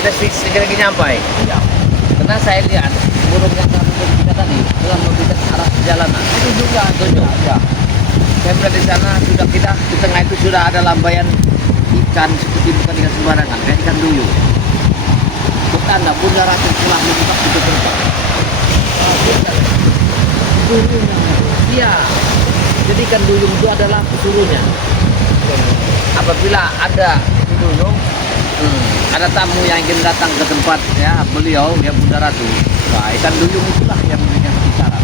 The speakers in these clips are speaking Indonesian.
kita sedikit lagi nyampai. Iya. Karena saya lihat burung yang kamu kita tadi telah memberikan arah perjalanan. Itu juga Tujuh. ya. Saya melihat di sana sudah kita di tengah itu sudah ada lambaian ikan seperti bukan ikan sembarangan, kayak ikan duyung. Bertanda Bunda Ratu telah membuka itu tempat. Iya. Jadi ikan duyung itu adalah pesuruhnya. Apabila ada duyung, ada tamu yang ingin datang ke tempat ya beliau ya Bunda Ratu, nah, ikan duyung itulah yang memberikan isyarat.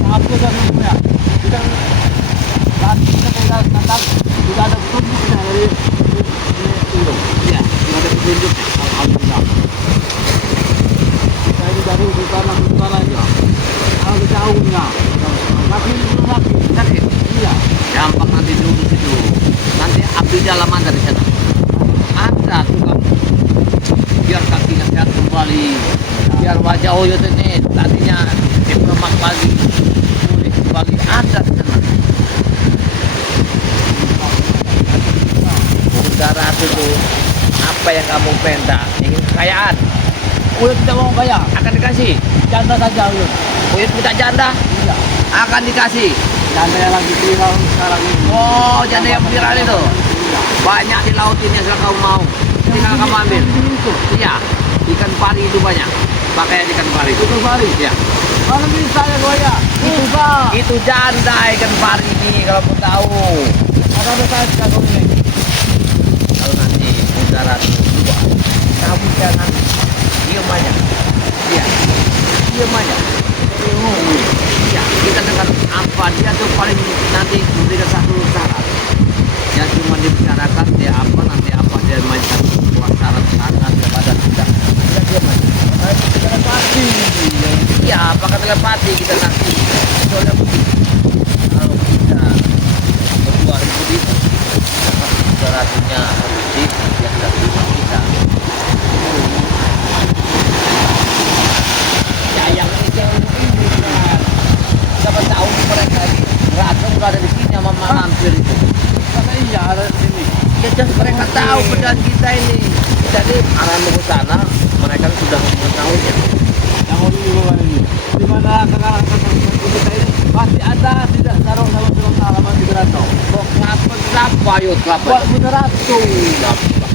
Apa kan ya? Kita datang sudah ada petunjuk dari burung. Iya, ada petunjuknya. Alhamdulillah. Kita ini dari bukan aja. Kalau jauhnya, makin Sakit. iya. Gampang nanti diurus itu. Nanti abdi dalam ada di sana. Ada tukang. Biar kakinya sehat kembali. Biar wajah Oyot ini tadinya dipermak lagi, pulih kembali. Ada di sana. Bunda Ratu itu apa yang kamu minta? Ingin kekayaan? Uyut tidak mau kaya, Akan dikasih. janda saja Uyut. Uyut minta janda? Iya. Akan dikasih. Janda yang lagi viral sekarang ini. Oh, janda yang viral itu. Iya. Banyak di laut ini asal kamu mau. Tinggal kamu ambil. Itu. Iya, ikan pari itu banyak. Pakaian ikan pari itu. Itu Bari. Iya. Kalau bisa ya goya. Itu Pak. Itu janda ikan pari ini kalau mau tahu. Ada saya jago ini. Kalau nanti Bunda Ratu dua, kamu jangan diam aja. Iya, diam aja. Iya, kita dengar apa dia tuh paling nanti memberikan satu syarat. Yang cuma dibicarakan dia apa nanti apa dia mainkan sebuah syarat kepada kita. Kita diam aja. Kita pasti. Iya, apakah telepati kita nanti soalnya begini. Kalau kita berdua ribu itu, Bunda Ratunya itu yang dari kita. Ya yang ini kan. Siapa tahu mereka ini Ratu udah ada di sini sama mampir itu. Karena iya ada di sini. Kita mereka tahu pedang kita ini. Jadi arah mau ke sana, mereka sudah mengetahuinya. Yang mau diubah ini. Di mana sekarang kita ini pasti ada tidak taruh sama surat halaman di Ratu. Kok kelapa yuk kelapa? Buat Bunda Ratu.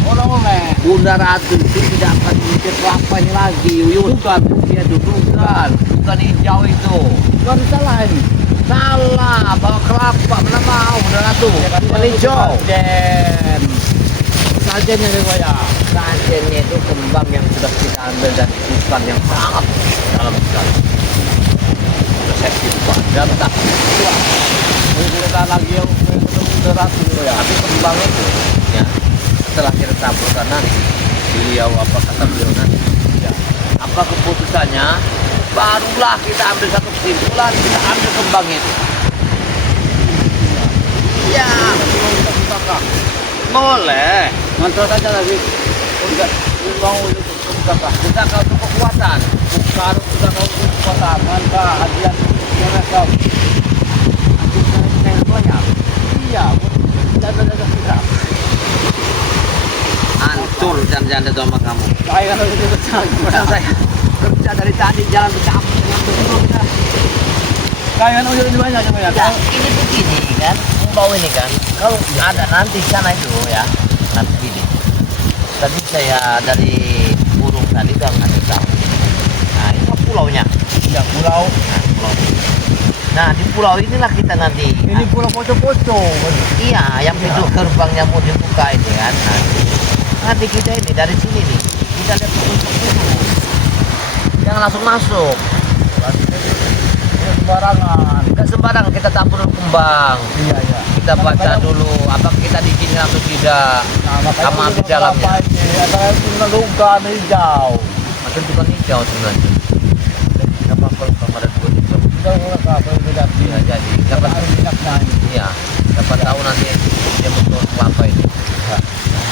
Oleh-oleh. Bunda Ratu itu tidak akan mikir kelapa ini lagi, Yuyun. Bukan, dia bukan hijau itu. Gak salah ini. Salah, bawa kelapa, mana mau Bunda Ratu? Bukan hijau. Sajen. Sajen yang goya. Sajennya itu kembang yang sudah kita ambil dari hutan yang sangat dalam sekali. Sudah saya simpan dan tak tua. Ini kita lagi yang Bunda Ratu ya. Tapi kembang itu, ya, setelah kita taburkan nanti, beliau apa kata beliau nanti, ya, apa keputusannya, barulah kita ambil satu kesimpulan, kita ambil kembang itu. Ya, Kita bukakan. boleh. Mantul saja lagi. Udah mau itu bukakan. Kita kalau untuk kekuatan, Bukan sudah mau kota manta hadiah mereka. Aku saya banyak. Iya, jaga kita. hancur janda-janda sama kamu. Saya kan udah besar. Padahal saya kerja dari tadi jalan ke kampung ngambil semua kita. Saya kan udah banyak sama ya. Ya, ini begini kan, bau ini kan. Kalau ada nanti sana itu ya, nanti begini. Tadi saya dari burung tadi udah ngasih tahu. Nah, itu pulaunya. Ya pulau. Nah, pulau. Nah, di pulau inilah kita nanti. Ini pulau poco-poco. Iya, yang pintu gerbangnya mau dibuka ini kan. Nah, nanti kita ini dari sini nih, kita lihat petunjuk dulu. Jangan langsung masuk. Sembarangan. Enggak sembarangan, kita tampur dulu kembang. Iya, iya. Kita baca dulu, apakah kita diizinkan atau tidak. Sama di dalamnya. Ada yang luka hijau. Macam tukang hijau sebenarnya. Tidak apa-apa kalau ada dua hijau. Kita nggak apa tidak Ya, jadi dapat minyaknya ini. iya, dapat tahu nanti dia betul kelapa ini.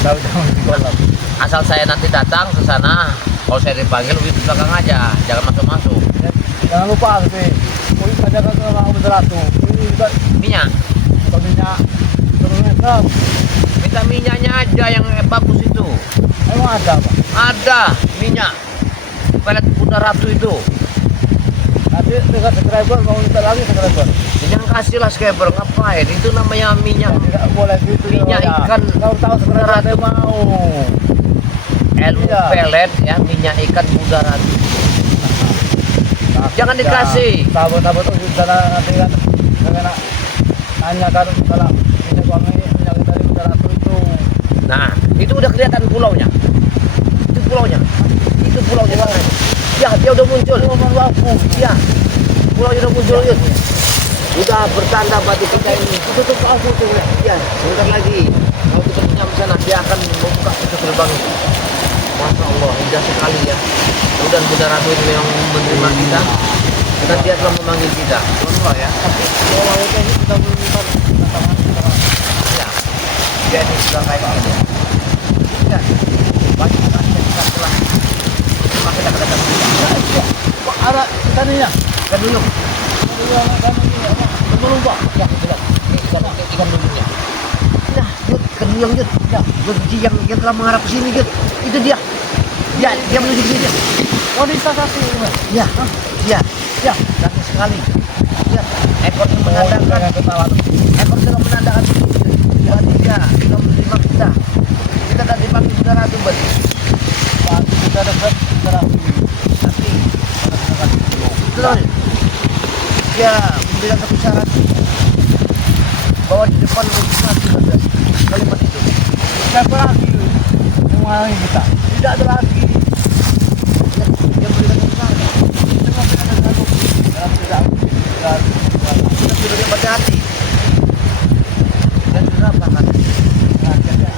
Tahu jangan dikolak. Asal saya nanti datang ke sana, kalau saya dipanggil lebih di belakang aja, jangan masuk-masuk. Jangan lupa sih. Kulit saja kan sama Bunda Ratu. Ini juga Minyak, minyak turunnya ke minta minyaknya aja yang bagus itu. Emang ada Pak? Ada minyak pelet Kuda Ratu itu. Nanti dekat subscriber mau minta lagi subscriber. Yang kasih lah subscriber, ngapain? Itu namanya minyak Tidak boleh gitu. minyak ya. ikan Kau tahu Kuda subscriber Ratu. mau. Ilmu Iya. pelet ya, minyak ikan Kuda Ratu. Jangan dikasih. Sabun-sabun tuh sudah nanti kan karena nanya kan kalau ini wangi minyak dari Kuda Ratu itu. Nah, itu udah kelihatan pulaunya. Itu pulaunya. Itu pulaunya. Ya, dia udah muncul. Ya, pulaunya udah muncul yuk. Udah bertanda batu kita ini. Tutup aku tuh. Ya, sebentar lagi. Kalau kita nyampe sana, dia akan membuka pintu gerbang itu. Masya Allah, indah sekali ya. Mudah Kuda Ratu ini memang menerima kita. Karena dia telah memanggil kita. Allah ya. Kalau ini kita menemukan tantangan Ya, dia ini sudah kayak gini. Ya, banyak sekali yang kita telah. Maka kita datang kita. Pak ada taninya. Ikan dulu. Belum Pak. Ya, sudah. Ikan dulunya. Nah, Yud, ikan dulu Yud. Ya, Yud, yang telah mengarah ke sini Yud. Itu dia. Ya, dia menuju ke sini. Wanita satu ini. Ya, ya, ya, cantik sekali. Ya, ekornya menandakan. Ekor sedang menandakan. Berarti dia sudah menerima kita. Kita tadi dipanggil Kuda Ratu, Bet. Kita dekat terapi. Tapi, betul. Dia memberikan satu syarat bahwa di depan kita kalimat itu. Siapa lagi mengulangi kita? Tidak ada lagi. Dia memberikan satu syarat. Dalam tidak Kita sudah dia baca hati. Dan sudah apa kan? Ada jangan mandi. Takutnya dia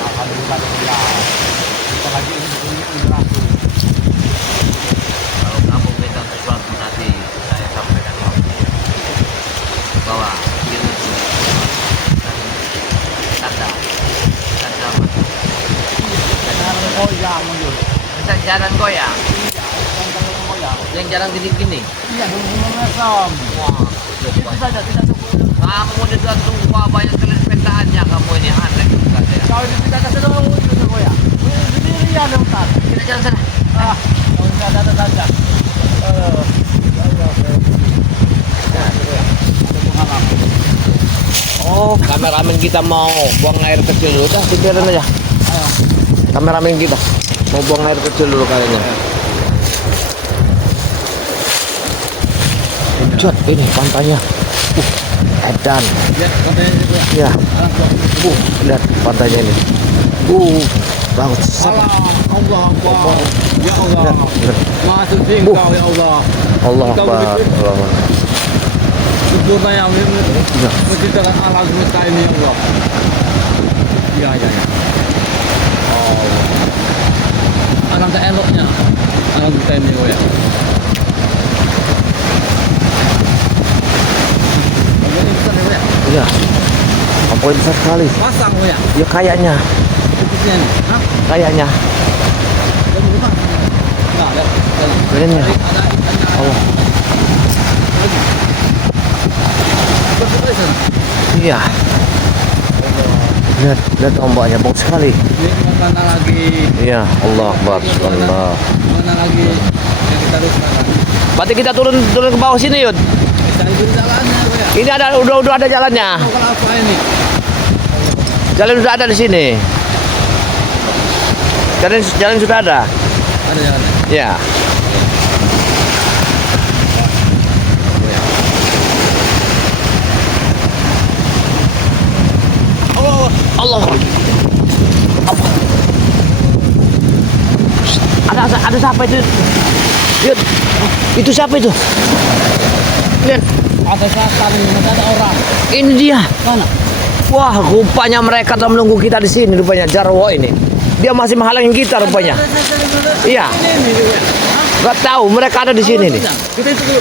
Alhamdulillah. Kita lagi ini berlaku. kalau kamu minta sesuatu nanti saya sampaikan kamu bahwa ilmu itu tanda mati. Sekarang goyang mundur. Bisa jalan goyang, Kalau goyang. yang jalan gini-gini. Iya, dulu mesam. Wah, Itu saja tidak cukup. kamu juga tunggu banyak kelepetaannya kamu ini aneh juga ya. Kalau kita ada sedang itu goyang. Sendirian yang tar. Kita jalan sana. Ah, kalau tidak ada saja. Oh, kameramen kita mau buang air kecil dulu. Dah, biarin aja. Kameramen kita mau buang air kecil dulu kayaknya. Jod, ini pantainya. Edan. Lihat katanya itu ya. Ya, lihat pantainya ini. Bagus. Allah Akbar. Ya Allah. Lihat, lihat. Maha suci Engkau ya Allah. Allah Engkau Akbar. begitu Allah Akbar. sempurna yang Ya. menciptakan alam semesta ini ya Allah. Ya. Oh. Alangkah eloknya alam kita ini ya. Ini besar ya. Iya. Apa besar sekali? Pasang ya. Ya kayaknya, Titiknya nih. Hah? kayaknya. Dan rumah. Nah, lihat. Kayaknya. Ada ikannya. Allah. Betul sana. Iya. Lihat ombaknya bagus sekali. Ini mana lagi? Iya, Allah Akbar. Allah. Mana lagi yang kita lupakan? Berarti kita turun ke bawah sini, Yud. Cari dulu jalannya, ya. Ini udah ada jalannya. Mau kalau apa ini? Jalan sudah ada di sini. Jalan sudah ada. Ada jalannya. Ya. Allah. Apa? Ada siapa itu? Yud, itu siapa itu? Lihat, Ada setan, ada orang. ini dia. Mana? Wah, rupanya mereka telah menunggu kita di sini rupanya Jarwo ini. Dia masih menghalangin kita rupanya. Iya. Gak tahu mereka ada di sini nih. Kita itu dulu.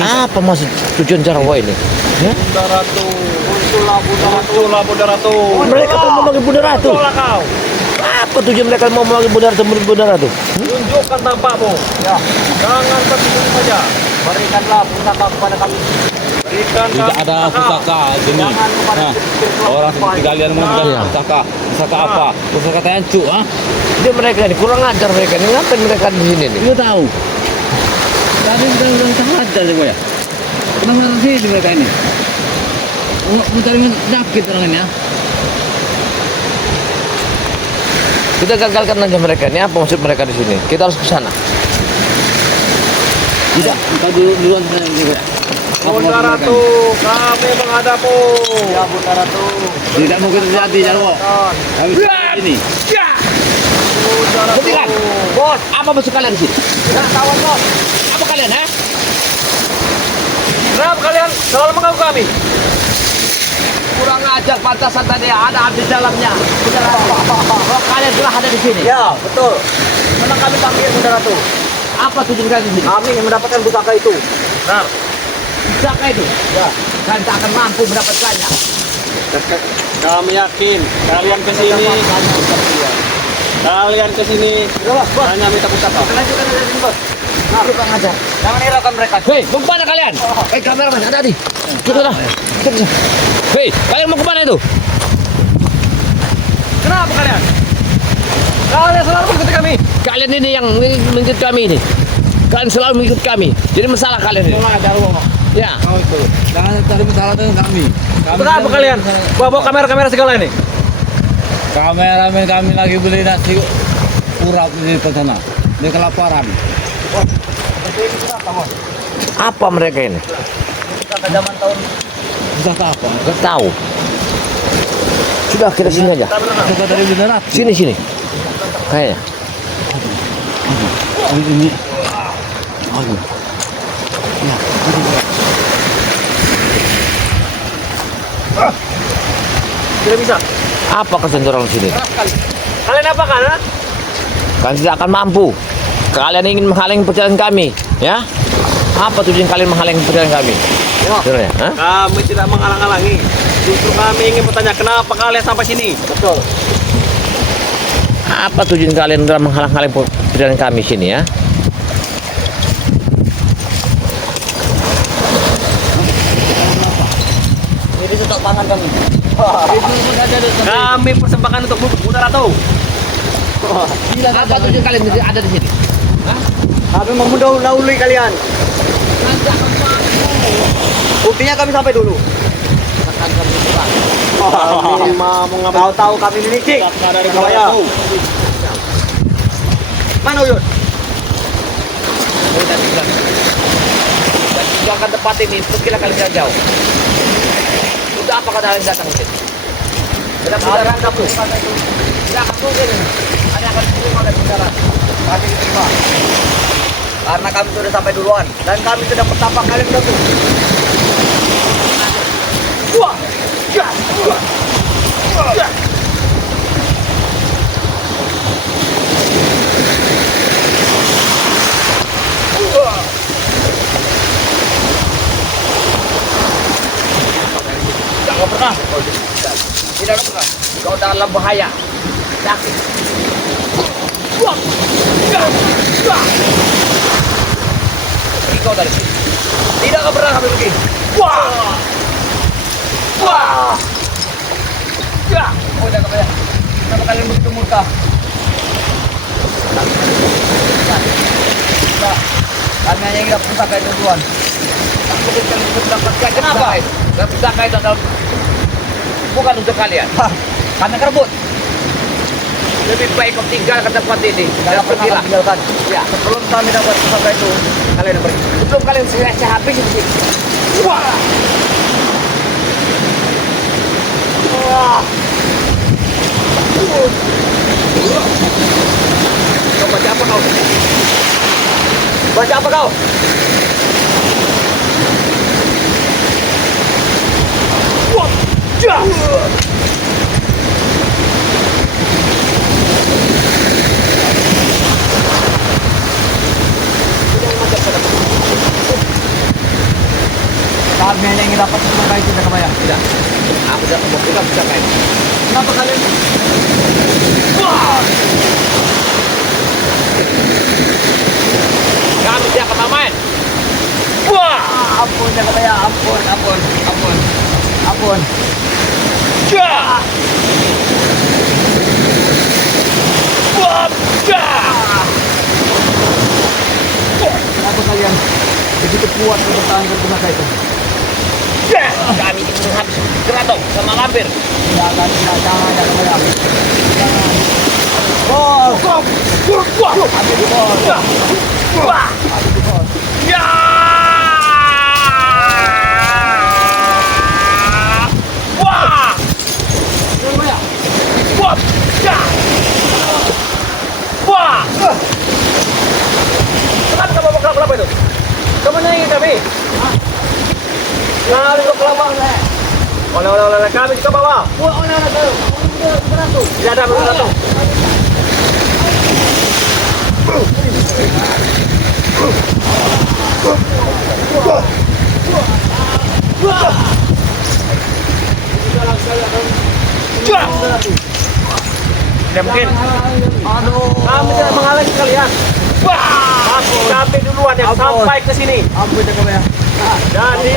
Apa maksud tujuan Jarwo ini? Ya? Bunda Ratu, muncullah Bunda Ratu. Mereka tuh mau memanggil Bunda Ratu. Muncullah kau. Apa tujuan mereka mau memanggil Bunda Ratu? Tunjukkan tampakmu. Ya. Jangan tertidur saja. Berikanlah pusaka kepada kami. Berikan Tidak ada pusaka sini. Nah, orang seperti kalian mau Iya. pusaka apa? Pusaka tencu, ah? Dia mereka ini kurang ajar mereka ini. Ngapain mereka di sini nih? Tidak tahu. Tadi kita bilang sengaja sih, ya. Kenapa sih mereka ini? Mencari penyakit orang ini, ya. Kita gagalkan aja mereka. Ini apa maksud mereka di sini? Kita harus ke sana. Tidak, engkau duluan sana ini, ya. Bunda Ratu, kami menghadapmu. Ya Bunda Ratu. Tidak mungkin terjadi, Jarwo. Kami ini. Bunda Ratu. Hentikan. Bos, apa maksud kalian di sini? Nggak tahu, bos. Apa kalian, ha? Kenapa kalian selalu mengganggu kami? Kurang ajar pantasan tadi ada abdi dalamnya. Bunda Ratu. Kalau kalian telah ada di sini. Ya, betul. Memang kami panggil Bunda Ratu. Apa tujuan kalian di sini? Kami ingin mendapatkan pusaka itu. Nah, Pusaka itu. ya. Kalian tak akan mampu mendapatkannya. Kami yakin kalian ke sini. Kalian ke sini hanya minta pusaka. Lanjutkan aja sini, bos. Nah, kurang ajar. Jangan hiraukan mereka. Hei, mau kemana kalian? Kameraman, hati-hati. Kita dah. Hei, kalian mau kemana itu? Kenapa kalian? Kalian selalu mengikuti kami. Kalian ini yang mengikut kami ini. Kalian selalu mengikut kami. Jadi masalah kalian ini. Ya. Kau itu. Jangan cari masalah dengan kami. Kenapa kalian? Bawa kamera-kamera segala ini. Kameramen kami lagi beli nasi urap di sana. Dia kelaparan. Apa mereka ini? Zaman tahun Pusaka apa? Gak tahu. Sudah kita sini aja. Pusaka dari beneran. Sini sini. Kayaknya. Ini. Aduh. tidak bisa. Apa kesan orang sini? Kalian apa kan? Kalian tidak akan mampu. Kalian ingin menghalangi perjalanan kami, ya? Apa tujuan kalian menghalangi perjalanan kami? Sebenarnya, hah? Kami tidak menghalang-halangi. Justru kami ingin bertanya kenapa kalian sampai sini. Betul. Apa tujuan kalian dalam menghalang-halangi perjalanan kami sini, ya? Ini stok pangan kami. Kami persembahkan untuk Bunda Ratu. Apa tujuan kalian ada di sini? Kami mendahului kalian. Buktinya kami sampai dulu. Kami mau ngambil. Tahu kami ini cik. Dari Surabaya. Mana Uyun? Udah tinggal. Dan tinggalkan tempat ini, pergilah kalian jauh. Sudah apa kata kalian datang ke sini? Sudah saudara kamu. Tidak akan mungkin. Hanya akan diterima oleh saudara. Kami diterima. Karena kami sudah sampai duluan dan kami sudah pertama kali mendapat. Wah, ya, ya. Tidak pernah. Tidak pernah. Kau dalam bahaya. Sakit. Wah, ya, ya. Pergi kau dari sini. Tidak akan pernah kami pergi. Wah, wah, ya. Oh, jangan kaya. Kenapa kalian begitu murka? Nah, kami hanya ingin pusaka itu tuan. Tak mungkin kalian bisa mendapatkan. Kenapa? Dan pusaka itu adalah bukan untuk kalian. Karena kerebut. Lebih baik kau tinggalkan tempat ini. Dan pergilah. Tinggalkan. Ya. Sebelum kami dapat pusaka itu, kalian pergi. Sebelum kalian saya habis di sini. Wah. Wah. Kau baca apa kau? Baca apa kau? Kami hanya ingin dapat semoga itu dah kebayang. Tidak. Aku tidak mau kita bisa main. Kenapa kalian? Kami tidak akan main. Ampun dah kebayang. Ampun. Kenapa kalian begitu kuat mempertahankan tenaga itu? Kami itu habis geradong sama lampir. Jangan kebayang. Bos. Ambil di bos. Ambil di bos. Ya! Wah! Jangan kebayang. Wah! Ya! Wah! Kenapa kamu mau kelapa itu? Kamu nyanyi kami? Nah, itu kelapa. Oleh, kami ke bawah. Tidak ada beratung. Tidak mungkin. Aduh. Kami tidak menghalangi kalian. Tapi kami duluan yang Ampun. sampai ke sini. Ampun dah kebayang. Jadi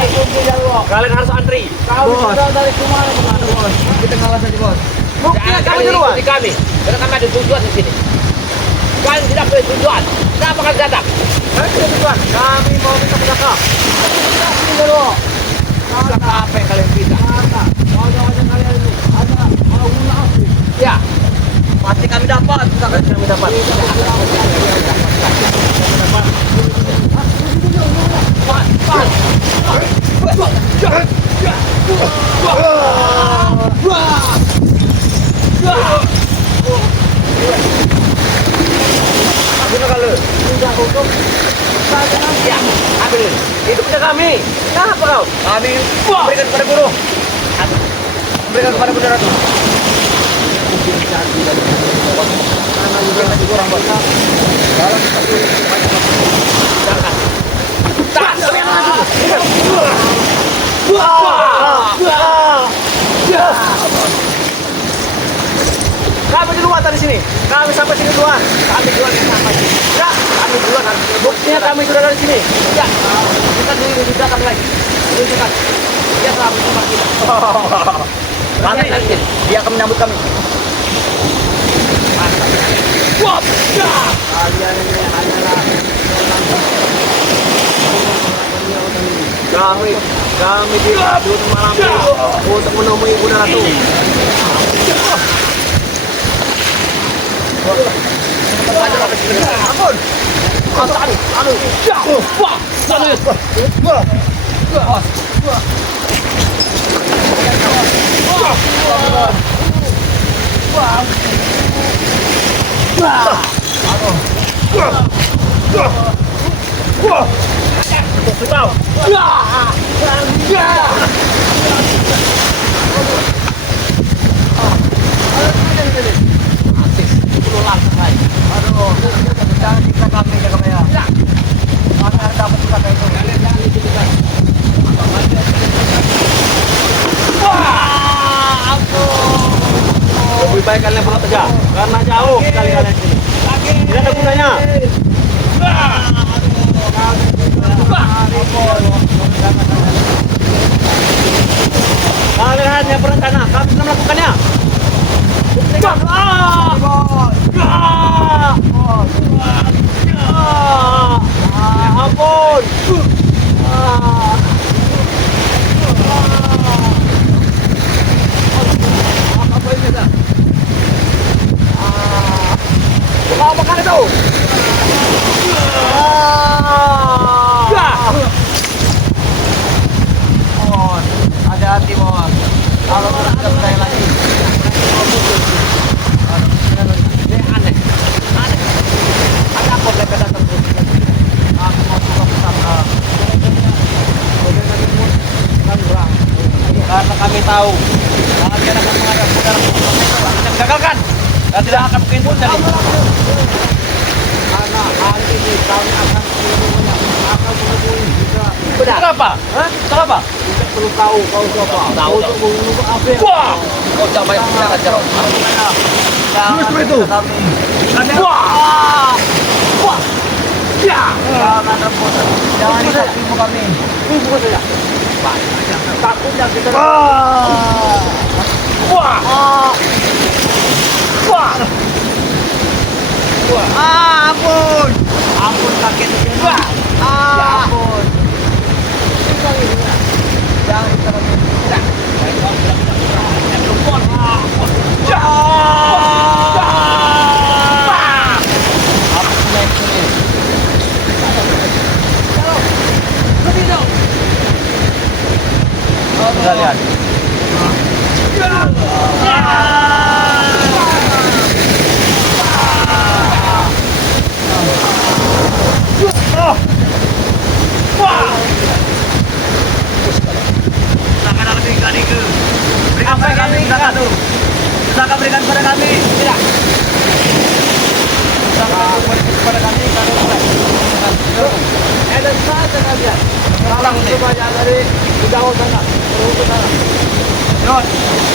kalian harus antri. Kami sudah dari kemana bos? Kita ngalah saja bos. Buktinya kami duluan. Ikuti kami. Karena kami ada tujuan di sini. Kalian tidak boleh tujuan. Kenapa kalian datang? Kami tidak tujuan. Kami mau minta sedekah. Sedekah apa yang kalian minta? Ya. Pasti kami dapat. Kami dapat. Ya, ambil. Itu punya kami. Kenapa kau? Kami Berikan kepada guru. berikan kepada Bunda Ratu. Jangan. Tak, kami akan maju. Kami duluan dari sini. Kami sampai sini duluan. Kami duluan yang sampai sini. Ya, kami duluan. Buktinya kami sudah dari sini. Ya, kita dulu di belakang lagi. Tunjukkan. Dia selalu bersama kita. Kami dari sini. Dia akan menyambut kami. Wap! Ya! Kalian ini hanyalah Kami di malam ini untuk menemui Bunda Ratu. Ampun. Aduh. Ya! Wah! Jangan dikira kami jaga Maya. Agar dapat pusaka itu. Lebih baik kalian pulang saja karena jauh sekali kalian sini. Tidak ada gunanya. Kalian hanya berencana, kami sudah melakukannya. Buktikan. Ampun. Apa ini dah? Apa kan itu? Mohon, hati-hati mohon. Kalau tidak percaya lagi. Ini aneh. Ada apa mereka datang terus? Aku mau buka pusaka. Karena kami tahu Kalian akan menghadap saudara yang gagalkan dan tidak akan mungkin pun jadi. Karena hari ini kami akan menemui juga. Benar. Kenapa? Hah? Kenapa? Kita perlu tahu kau siapa. Tahu. Untuk mengungkap apa yang Wah! Kau coba yang bicara Jarot. Jangan itu. Wah! Wah! Ya! Jangan rebutan. Jangan dikasihmu kami. Bukan saja. Takutnya kita. Wah! Wah! Wah! Wah! Ampun. Ampun kakek itu. Wah! Ya ampun. Jangan diterima. Kita lihat. Silakan berikan itu. Berikan pada kami, silakan. Silakan berikan pada kami. Tidak. Silakan berikan pada kami. Ada saatnya kalian. Salah nih. Banyak dari jauh sana. Jauh ke sana. Yun,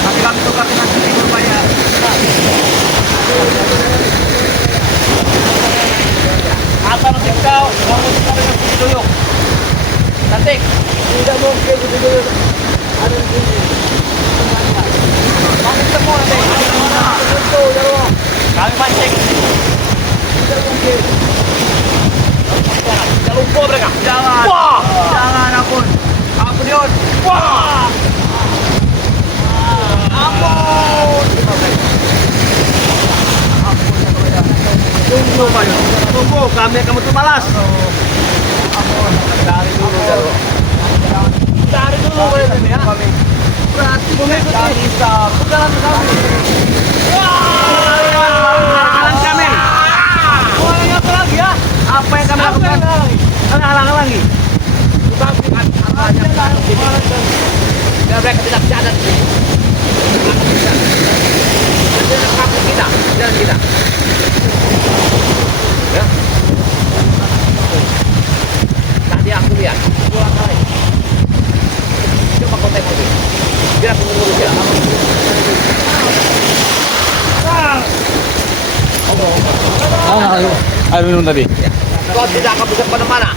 nanti kami tukar dengan sini berbayar. Atau nanti kau mau tukar dengan sini dulu. Nanti Tidak mungkin itu ada di sini. kami ketemu nanti. Itu jauh. Kami pancing. Tidak mungkin. Jangan lupa mereka. Jangan. Wah! Jangan ampun. Ampun Yun. Wah! Ampun. Tunggu Pak Yun. Tunggu, kami akan betul balas. Ampun. Dari dulu jauh. Dari dulu kalian ini ya. Berarti jangan bisa. Bukan kami. Halang kami. Orang apa lagi ya? Apa yang kami lakukan? Halang lagi. Tapi apa yang kami lakukan? Biar mereka tidak sadar. Jangan kamu kita, jangan kita. Ya. Tadi aku lihat dua kali. Coba kau tengok dulu. Biar aku ngurus ya. Air minum tadi. Ya. Kau tidak akan bisa kemana-mana.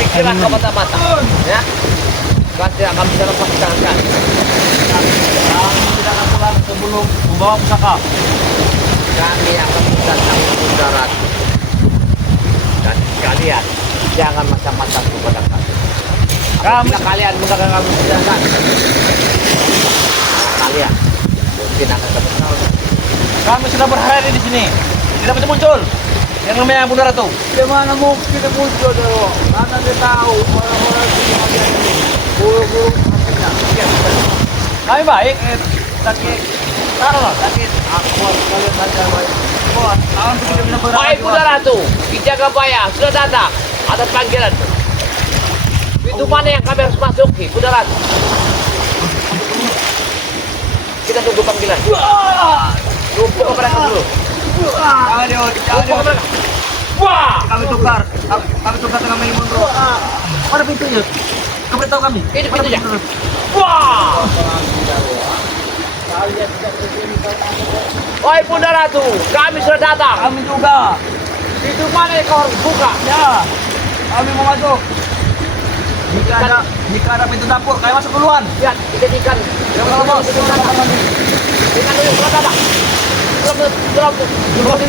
Pikiran kau mata-mata. Ya. Kau tidak akan bisa lepas tangan kami. Kami tidak akan pulang sebelum membawa pusaka. Kami akan datang ke darat. Dan kalian jangan macam-macam kepada kami. Apabila kalian menggagal kami sedangkan kalian mungkin akan dapat tahu. Kami sudah berhari di sini. Tidak bisa muncul. Yang namanya Bunda Ratu. Gimana mungkin dia muncul dulu? Karena dia tahu orang-orang di bagian ini. Buruk-buruk hatinya. Ya, kami baik. Sakit. Taruhlah. Sakit. Aku harus kalian saja baik. Bos, Aku tidak bisa berani. baik Bunda Ratu. Dijaga Baya sudah datang atas panggilan. Pintu mana yang kami harus masuki, Bunda Ratu? Kita tunggu panggilan. Lupa ke mereka dulu. Jangan dia, Lupa jangan ke dia. mereka. Wah! Kami tukar dengan Mei Munro. Mana pintunya? Kamu tahu kami? Ini pintunya. Wah! Wahai Bunda Ratu, kami sudah datang. Kami juga. Pintu mana yang kau harus buka? Ya. Kami mau masuk. Jika ada pintu dapur, kami masuk duluan. Lihat, ikan-ikan. Yang pertama, Ikan dulu, sudah datang. Belum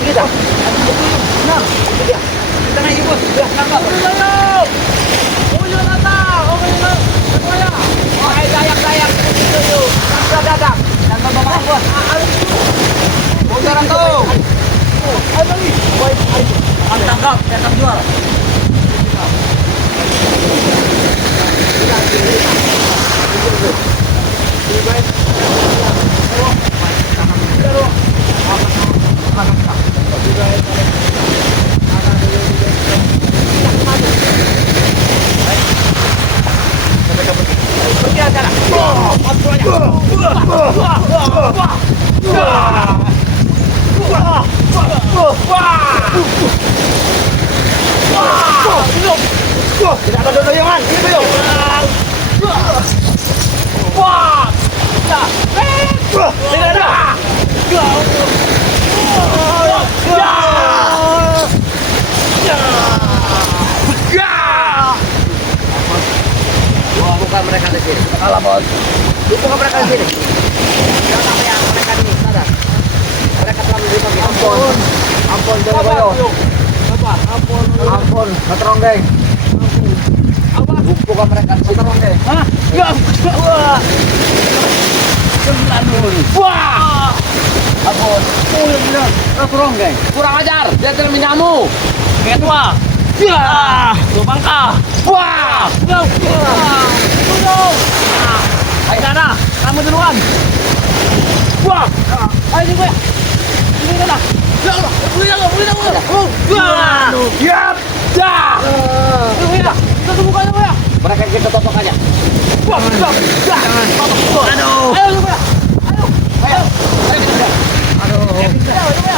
kita. benar. Itu dia. Kita naik bos. Sudah, tangkap. Uyuh datang. Wahai dayak-dayak. Sudah datang. Tangkap bapak bos. Bunda Ratu. Kami tangkap, kita jual. Pergi aja lah. Masuk aja. Wah, tidak ada doyongan. Ini doyong. Wah. Ya. Wah, tidak ada. Ya. Ya. Ya. Ya. Bukan mereka di sini. Kalah, Bos. Bukan mereka di sini. Jangan sampai yang mereka ini sadar. Mereka telah menerima kita. Ampun. Ampun, jangan boyo. Apa? Ampun. Ampun, Matrongeng. Apa? Bukan mereka di sini. Matrongeng. Hah? Ya. Wah. Wah. Ampun. Oh, ya benar. Terong, geng. Kurang ajar, dia tidak menyamu. Ketua. Ya. Lu bangka. Wah. Go. Tolong. Ayo sana, kamu duluan. Wah. Ayo ini gue. Ini sana. Ya Allah, boleh enggak? Wah. Yap. Dah. Tunggu ya. Kita tunggu aja gue ya. Mereka kita totok aja. Wah, dah. Aduh. Ayo gue. Ayo. Ayo. Ayo kita. Aduh. Ayo gue ya.